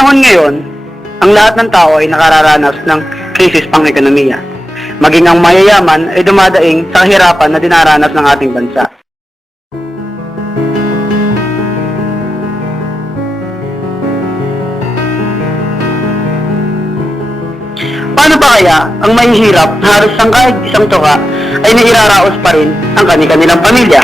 panahon ngayon, ang lahat ng tao ay nakararanas ng krisis pang-ekonomiya. Maging ang mayayaman ay dumadaing sa kahirapan na dinaranas ng ating bansa. Paano ba kaya ang mahihirap na halos ang kahit isang tuka ay nairaraos pa rin ang kanilang pamilya?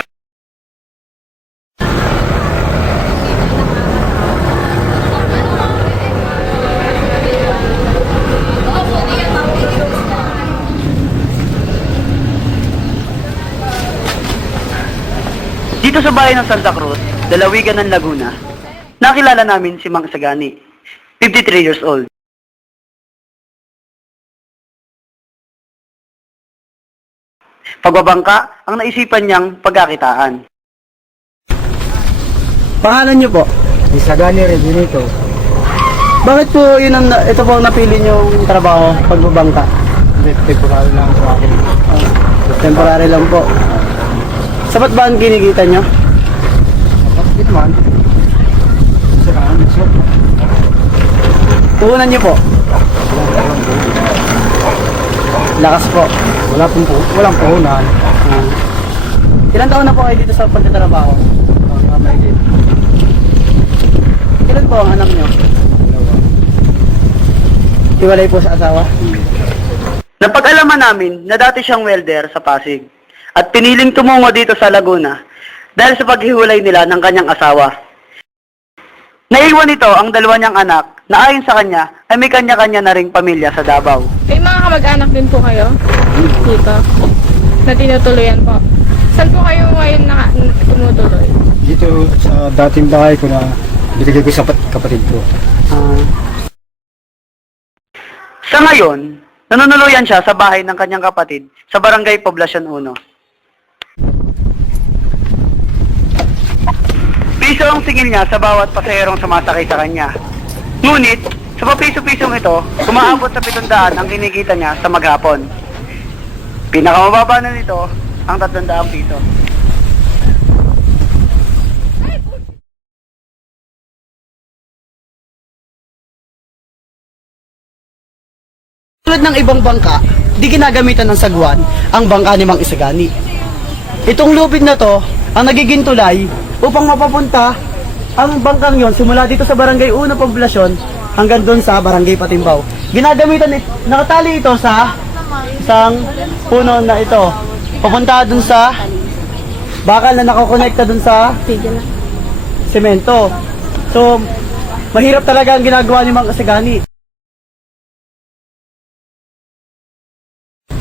Dito sa bayan ng Santa Cruz, Dalawigan ng Laguna, nakilala namin si Mang Sagani, 53 years old. Pagbabangka ang naisipan niyang pagkakitaan. Pangalan niyo po? Sagani rin dito. Bakit po ito po ang napili niyong trabaho, pagbabangka? Temporary lang sa akin. Temporary lang po. Sapat ba ang kinikita niyo? Bakit man? Puhunan niyo po. Lakas po. Walang puhunan. Ilan taon na po kayo dito sa pagtatrabaho? Ilan po ang anak niyo? Hiwalay po sa asawa? Napag-alaman namin na dati siyang welder sa Pasig at piniling tumungo dito sa Laguna dahil sa paghiwalay nila ng kanyang asawa. Naiwan nito ang dalawa niyang anak na ayon sa kanya ay may kanya-kanya na ring pamilya sa Davao. May mga kamag-anak din po kayo dito na tinutuluyan po. Saan po kayo ngayon na tumutuloy? Dito sa dating bahay ko na binigay ko sa kapatid ko. Sa ngayon, nanunuluyan siya sa bahay ng kanyang kapatid sa Barangay Poblacion 1. Piso ang singil niya sa bawat pasaherong sumasakay sa kanya. Ngunit, sa papiso-pisong ito, kumaabot sa 700 ang kinikita niya sa maghapon. Pinakamababa na nito ang 300 piso. Tulad ng ibang bangka, di ginagamitan ng sagwan ang bangka ni Mang Isagani. Itong lubid na to ang nagiging tulay upang mapapunta ang bangkang yon simula dito sa Barangay 1 Poblacion hanggang doon sa Barangay Patimbaw. Ginagamitan nakatali ito sa isang puno na ito. Papunta doon sa bakal na nakakonekta doon sa semento. So, mahirap talaga ang ginagawa ni Mang Isagani.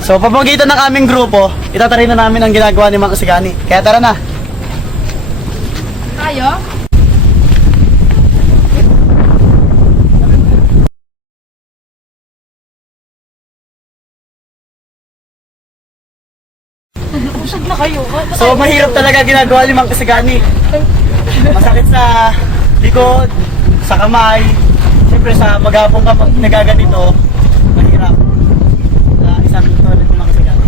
So, pamamagitan ng aming grupo, itatarin na namin ang ginagawa ni Mang Isagani. Kaya tara na! Tayo? Usag na kayo. So, mahirap talaga ginagawa ni Mang Isagani. Masakit sa likod, sa kamay, siyempre sa maghapong kapag nagaganito, mahirap. Isang tulad ni Mang Isagani.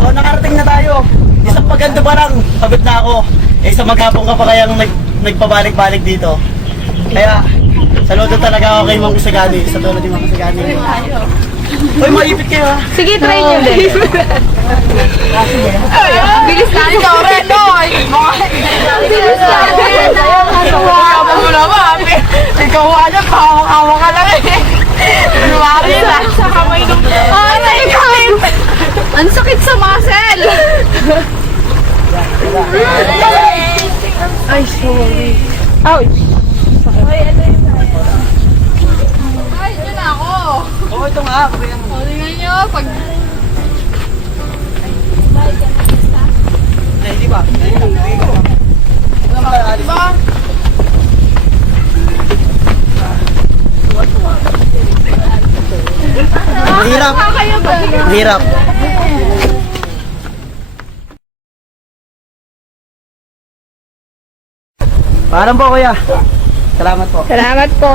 So, nakarating na tayo. Isang maganda ba lang, pagod na ako. Sa maghapon ka pa kayang nagpabalik-balik dito. Kaya, saludo talaga ako kay Mang Isagani. Sa tulad ni Mang Isagani. Uy, maipit kayo ha. Sige, try nyo din. Bilis na ito rin, no? Bilis na rin. Kasawa mo naman. Ikaw ano, pawang-awa ka lang eh. Luwari na. Sa kamay nung... Ay, sakit! Ang sakit sa muscle! Ay, sorry. Ouch! Ay, ano yun? Ay, dyan ako! Oo, ito nga. Tingnan nyo, pag... Hindi ba? Diba? Mahirap. Kaya ba? Mahirap. Paalam po kuya. Salamat po. Salamat po.